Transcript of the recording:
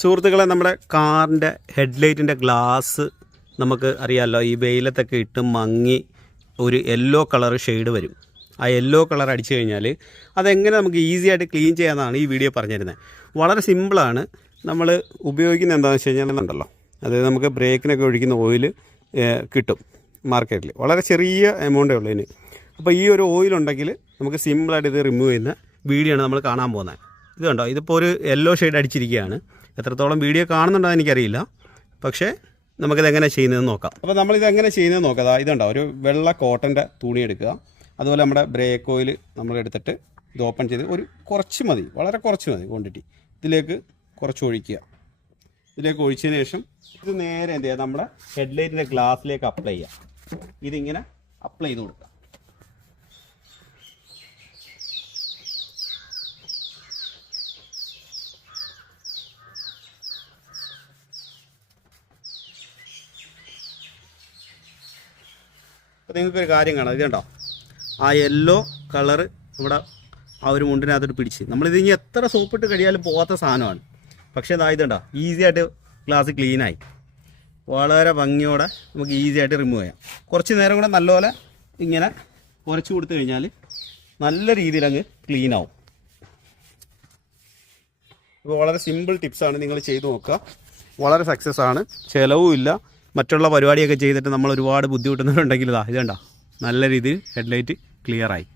സുഹൃത്തുക്കളെ നമ്മുടെ കാറിന്റെ ഹെഡ്ലൈറ്റിന്റെ ഗ്ലാസ് നമുക്ക് അറിയാമല്ലോ ഈ വെയിലത്തൊക്കെ ഇട്ട് മങ്ങി ഒരു യെല്ലോ കളർ ഷെയ്ഡ് വരും. ആ യെല്ലോ കളർ അടിച്ചു കഴിഞ്ഞാൽ അതെങ്ങനെ നമുക്ക് ഈസി ആയിട്ട് ക്ലീൻ ചെയ്യാമെന്നാണ് ഈ വീഡിയോ പറഞ്ഞിരുന്നത്. വളരെ സിമ്പിളാണ് നമ്മൾ ഉപയോഗിക്കുന്ന എന്താണെന്ന് വെച്ച് കഴിഞ്ഞാൽ ഉണ്ടല്ലോ. അതായത് നമുക്ക് ബ്രേക്കിനൊക്കെ ഒഴിക്കുന്ന ഓയിൽ കിട്ടും മാർക്കറ്റിൽ വളരെ ചെറിയ എമൗണ്ടേ ഉള്ളൂ ഇതിന് അപ്പോൾ ഈ ഒരു ഓയിൽ ഉണ്ടെങ്കിൽ നമുക്ക് സിമ്പിളായിട്ട് ഇത് റിമൂവ് ചെയ്യുന്ന വീഡിയോ ആണ് നമ്മൾ കാണാൻ പോകുന്നത്. ഇത് കണ്ടോ? ഇതിപ്പോൾ ഒരു യെല്ലോ ഷെയ്ഡ് അടിച്ചിരിക്കുകയാണ്. എത്രത്തോളം വീഡിയോ കാണുന്നുണ്ടോ എനിക്കറിയില്ല. പക്ഷേ നമുക്കിത് എങ്ങനെ ചെയ്യുന്നതെന്ന് നോക്കാം. അപ്പോൾ നമ്മളിത് എങ്ങനെ ചെയ്യുന്നത് നോക്കാം. ഇതുണ്ടോ ഒരു വെള്ള കോട്ടന്റെ തുണി എടുക്കുക. അതുപോലെ നമ്മുടെ ബ്രേക്ക് ഓയിൽ നമ്മൾ എടുത്തിട്ട് ഇത് ഓപ്പൺ ചെയ്ത് ഒരു കുറച്ച് മതി. വളരെ കുറച്ച് മതി ക്വാണ്ടിറ്റി ഇതിലേക്ക് കുറച്ച് ഒഴിക്കുക. ഇതിലേക്ക് ഒഴിച്ചതിന് ശേഷം ഇത് നേരെ എന്ത് ചെയ്യുക? നമ്മുടെ ഹെഡ്ലൈറ്റിന്റെ ഗ്ലാസ്സിലേക്ക് അപ്ലൈ ചെയ്യുക. ഇതിങ്ങനെ അപ്ലൈ ചെയ്ത് കൊടുക്കുക. അപ്പോൾ നിങ്ങൾക്കൊരു കാര്യം കാണാം ഇത് കണ്ടോ? ആ യെല്ലോ കളറ് ഇവിടെ ആ ഒരു മുണ്ടിനകത്തോട്ട് പിടിച്ച്. നമ്മളിത് ഇനി എത്ര സോപ്പിട്ട് കഴിയാലും പോകാത്ത സാധനമാണ്. പക്ഷേ ഇതാ ഇതുണ്ടോ ഈസി ആയിട്ട് ഗ്ലാസ് ക്ലീനായി വളരെ ഭംഗിയോടെ നമുക്ക് ഈസി ആയിട്ട് റിമൂവ് ചെയ്യാം. കുറച്ച് നേരം കൂടെ നല്ലപോലെ ഇങ്ങനെ ഉരച്ചു കൊടുത്തു കഴിഞ്ഞാൽ നല്ല രീതിയിൽ അങ്ങ് ക്ലീൻ ആവും. ഇപ്പോൾ വളരെ സിമ്പിൾ ടിപ്സാണ് നിങ്ങൾ ചെയ്തു നോക്കുക. വളരെ സക്സസ് ആണ്. ചിലവും ഇല്ല മറ്റുള്ള പരിപാടിയൊക്കെ ചെയ്തിട്ട് നമ്മൾ ഒരുപാട് ബുദ്ധിമുട്ടുന്നുണ്ടെങ്കിൽ ഇതാ കണ്ടോ? നല്ല രീതിയിൽ ഹെഡ്ലൈറ്റ് ക്ലിയറായി.